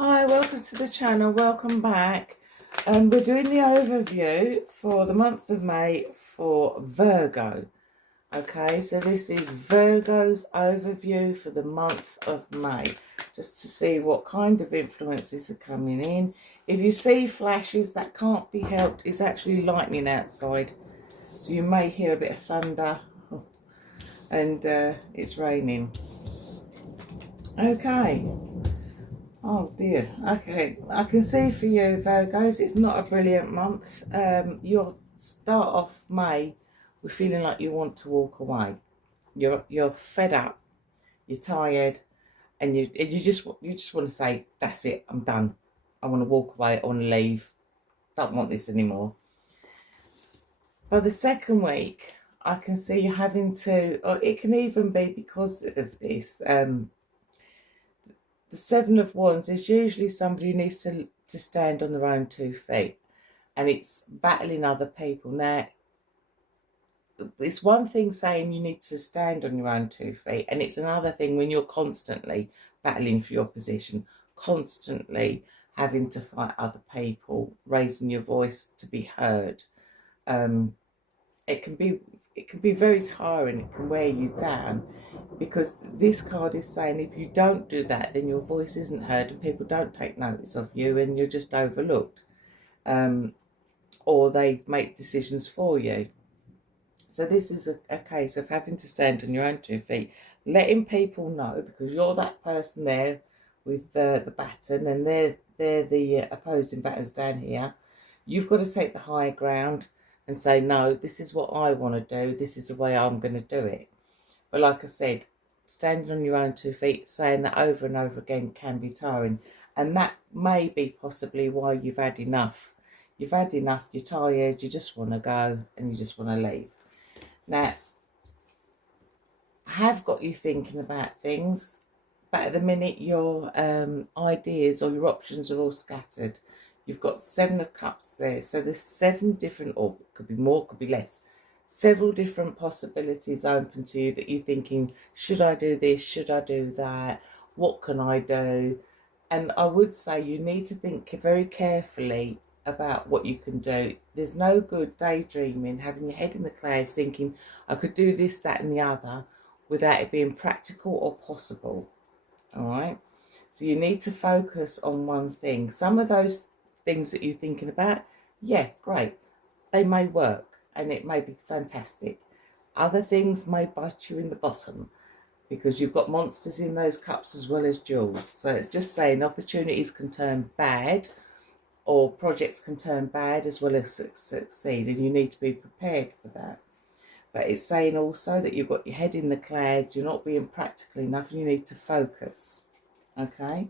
Hi, welcome to the channel, welcome back. We're doing the overview for the month of May for Virgo. Okay, so this is Virgo's overview for the month of May, just to see what kind of influences are coming in. If you see flashes, that can't be helped. It's actually lightning outside, so you may hear a bit of thunder and it's raining. Okay. Oh dear. Okay, I can see for you Virgos, it's not a brilliant month. You'll start off May with feeling like you want to walk away. You're fed up, you're tired, and you just want to say, that's it, I'm done. I want to walk away, I want to leave. Don't want this anymore. By the second week, I can see you having to, or it can even be because of this. The Seven of Wands is usually somebody who needs to stand on their own 2 feet, and it's battling other people. Now, it's one thing saying you need to stand on your own 2 feet, and it's another thing when you're constantly battling for your position, constantly having to fight other people, raising your voice to be heard. It can be very tiring. It can wear you down, because this card is saying if you don't do that, then your voice isn't heard and people don't take notice of you and you're just overlooked, or they make decisions for you. So this is a case of having to stand on your own 2 feet, letting people know, because you're that person there with the baton and they're the opposing batters down here. You've got to take the high ground and say, no, this is what I want to do, this is the way I'm going to do it. But like I said, standing on your own 2 feet, saying that over and over again can be tiring. And that may be possibly why you've had enough. You've had enough, you're tired, you just want to go and you just want to leave. Now, I have got you thinking about things, but at the minute your ideas or your options are all scattered. You've got 7 of Cups there, so there's 7 different, or could be more, could be less, several different possibilities open to you that you're thinking, should I do this, should I do that, what can I do? And I would say you need to think very carefully about what you can do. There's no good daydreaming, having your head in the clouds thinking, I could do this, that and the other, without it being practical or possible. All right, so you need to focus on one thing. Some of those things that you're thinking about, yeah, great, they may work and it may be fantastic. Other things may bite you in the bottom, because you've got monsters in those cups as well as jewels. So it's just saying opportunities can turn bad, or projects can turn bad as well as succeed, and you need to be prepared for that. But it's saying also that you've got your head in the clouds, you're not being practical enough, and you need to focus. Okay.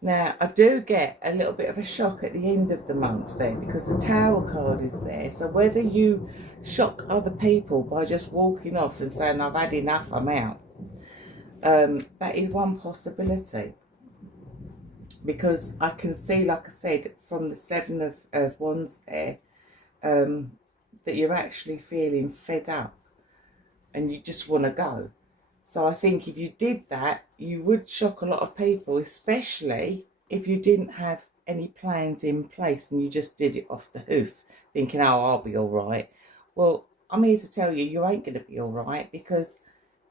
Now, I do get a little bit of a shock at the end of the month there, because the Tower card is there. So whether you shock other people by just walking off and saying, I've had enough, I'm out, that is one possibility. Because I can see, like I said, from the 7 of Wands there, that you're actually feeling fed up and you just want to go. So I think if you did that, you would shock a lot of people, especially if you didn't have any plans in place and you just did it off the hoof, thinking, oh, I'll be all right. Well, I'm here to tell you, you ain't going to be all right, because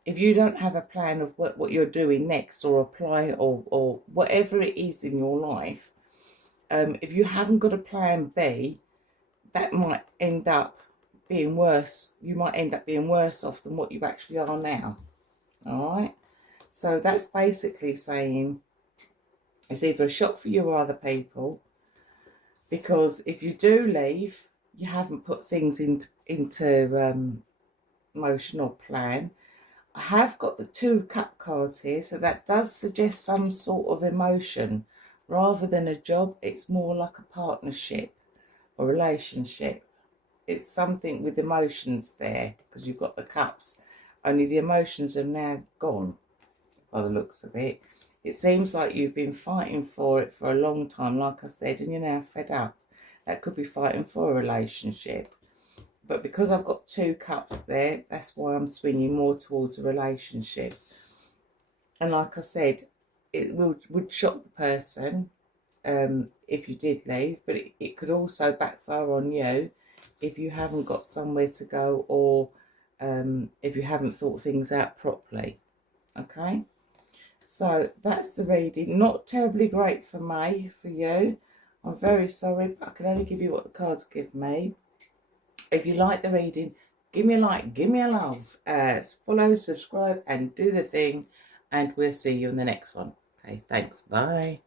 if you don't have a plan of what you're doing next, or apply, or whatever it is in your life, if you haven't got a plan B, that might end up being worse. You might end up being worse off than what you actually are now. All right, so that's basically saying it's either a shock for you or other people, because if you do leave, you haven't put things into motion or plan. I have got the 2 cup cards here, so that does suggest some sort of emotion. Rather than a job, it's more like a partnership or relationship. It's something with emotions there, because you've got the cups. Only the emotions are now gone, by the looks of it. It seems like you've been fighting for it for a long time, like I said, and you're now fed up. That could be fighting for a relationship. But because I've got 2 cups there, that's why I'm swinging more towards a relationship. And like I said, it would shock the person if you did leave, but it could also backfire on you if you haven't got somewhere to go, or if you haven't thought things out properly. Okay, so that's the reading. Not terribly great for May, for you. I'm very sorry, but I can only give you what the cards give me. If you like the reading, give me a like, give me a love, follow, subscribe, and do the thing, and we'll see you in the next one. Okay, thanks, bye.